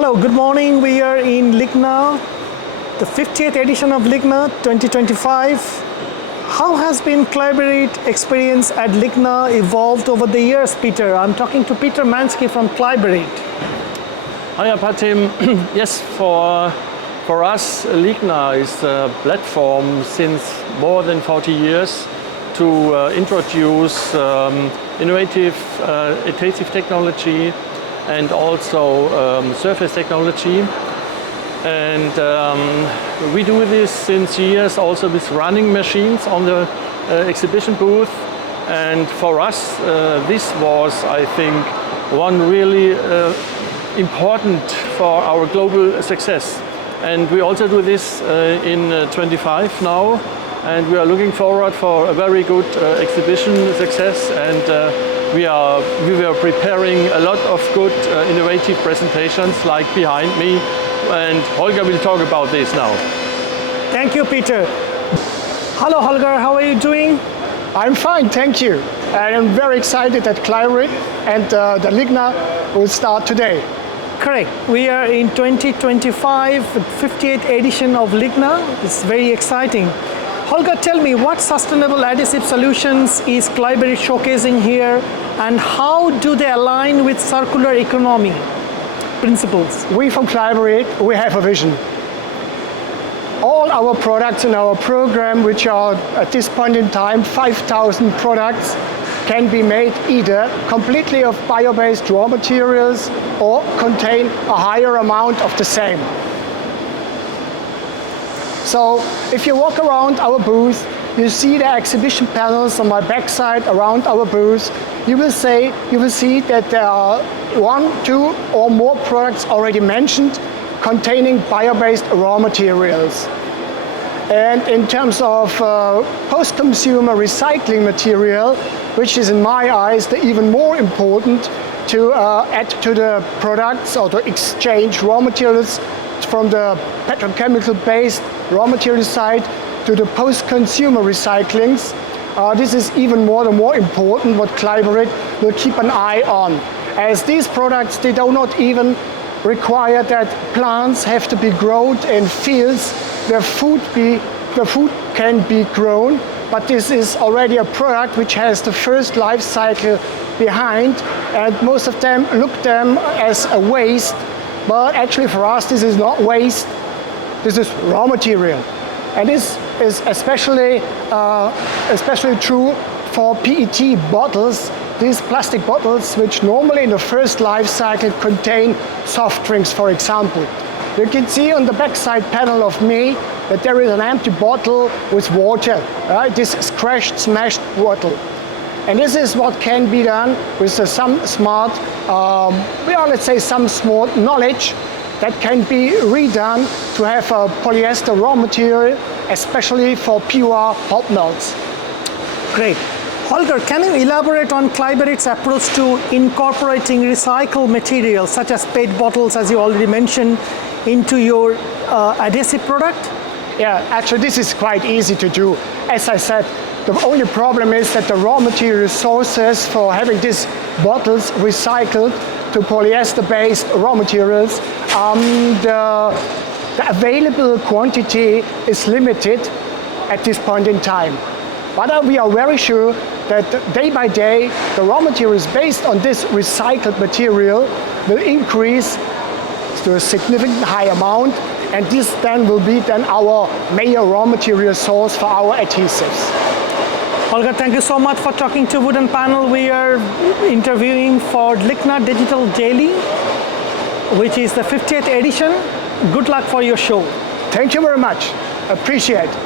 Hello, good morning. We are in LIGNA, the 50th edition of LIGNA 2025. How has been Kleiberit experience at LIGNA evolved over the years, Peter? I'm talking to Peter Mansky from Kleiberit. Hi, Apratim. Yes, for us, LIGNA is a platform since more than 40 years to introduce innovative adhesive technology and also surface technology. And we do this since years also with running machines on the exhibition booth. And for us, this was, I think, one really important for our global success. And we also do this in 25 now. And we are looking forward for a very good exhibition success. And we were preparing a lot of good innovative presentations like behind me, and Holger will talk about this now. Thank you, Peter. Hello, Holger, how are you doing? I'm fine, thank you. And I'm very excited that Kleiberit and the LIGNA will start today. Correct. We are in 2025, 58th edition of LIGNA. It's very exciting. Holger, tell me, what sustainable adhesive solutions is Kleiberit showcasing here, and how do they align with circular economy principles? We from Kleiberit, we have a vision. All our products in our program, which are at this point in time 5,000 products, can be made either completely of bio-based raw materials or contain a higher amount of the same. So if you walk around our booth, you see the exhibition panels on my backside around our booth. You will see that there are 1, 2 or more products already mentioned containing bio-based raw materials. And in terms of post-consumer recycling material, which is in my eyes the even more important to add to the products or to exchange raw materials from the petrochemical-based raw material side to the post-consumer recyclings. This is even more important what Kleiberit will keep an eye on. As these products, they do not even require that plants have to be grown in fields where food can be grown, but this is already a product which has the first life cycle behind, and most of them look them as a waste, but actually for us this is not waste, this is raw material. And this is especially true for PET bottles, these plastic bottles which normally in the first life cycle contain soft drinks, for example. You can see on the backside panel of me that there is an empty bottle with water, right? This is crashed, smashed bottle. And this is what can be done with some smart, let's say some smart knowledge that can be redone to have a polyester raw material, especially for pure pulp mills. Great. Holger, can you elaborate on Kleiberit's approach to incorporating recycled materials such as PET bottles, as you already mentioned, into your adhesive product? Yeah, actually this is quite easy to do. As I said, the only problem is that the raw material sources for having these bottles recycled to polyester-based raw materials, the available quantity is limited at this point in time. But we are very sure that day by day, the raw materials based on this recycled material will increase to a significant high amount, and this then will be our major raw material source for our adhesives. Holger, thank you so much for talking to Wooden Panel. We are interviewing for LIGNA Digital Daily, which is the 50th edition. Good luck for your show. Thank you very much. Appreciate it.